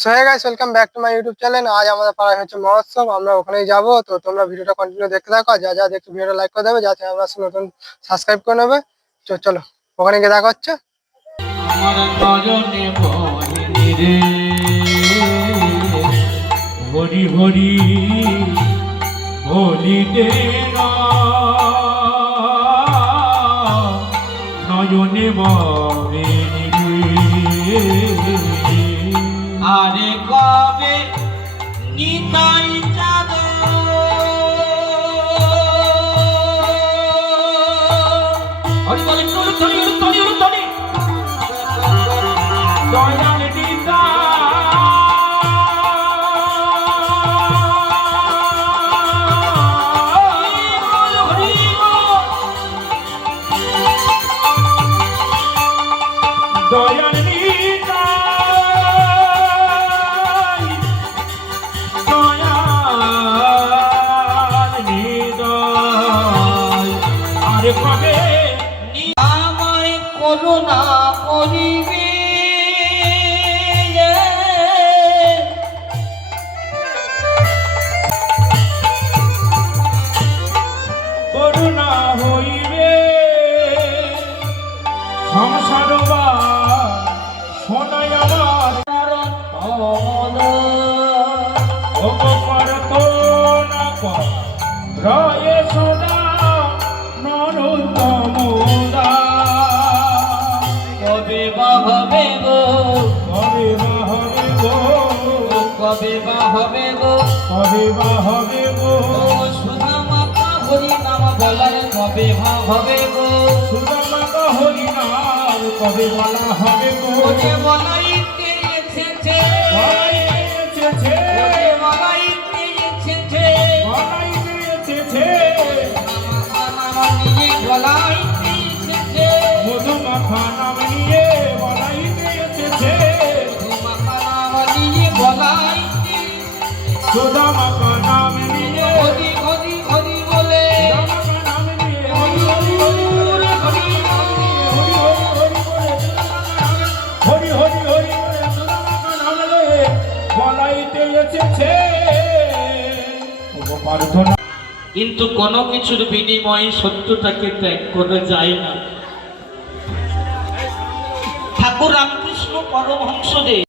So hey guys, welcome back to my YouTube channel. আজ আমাদের পাড়ায় হচ্ছে মহোৎসব, আমরা ওখানেই যাব। তো তোমরা ভিডিওটা কন্টিনিউ দেখতে থাকো, যা যা দেখতে ভিডিওটা লাইক করে দেবে, যাতে আমরা নতুন সাবস্ক্রাইব করে নেবে। চলো ওখানে গিয়ে দেখা হচ্ছে। হরি হরি বলিতে নয়নে বলে আরে কবে নিতাই চাঁদ হরি বলে তলি তলি তলি তলি দয়াল নিতা দয়াল নিতাই দয়াল নিতাই আরে কবে আমায় করুণা করিবে করুণা হইবে সংসার শোনায় আমার রয়ে সোনা নরতমদা কবে বা হবে গো কবে বা হবে গো কবে বা হবে গো কবে বা হবে গো সুধা মাতা হরি নাম বলার কবে বা হবে গো সুধা মাতা হরি নাম কবে বলা হবে গো যে বলাইতে এসেছে বলাইতে এসেছে বলাইতে এসেছে বলাইতে এসেছে নাম নিয়ে বলাইতে এসেছে মধু মাখা নাম নিয়ে বলাইতে এসেছে মধু মাখা নাম নিয়ে বলাইতে সুধা মাখা নাম নিয়ে হরি হরি হরি বলে নাম নিয়ে হরি হরি হরি বলে হরি হরি হরি হরি হরি বলে সুধা মাখা নাম নিয়ে বলাইতে এসেছে প্রার্থনা। কিন্তু কোনো কিছুর বিনিময়ে সত্যটাকে ত্যাগ করা যায় না। ঠাকুর রামকৃষ্ণ পরমহংসদেব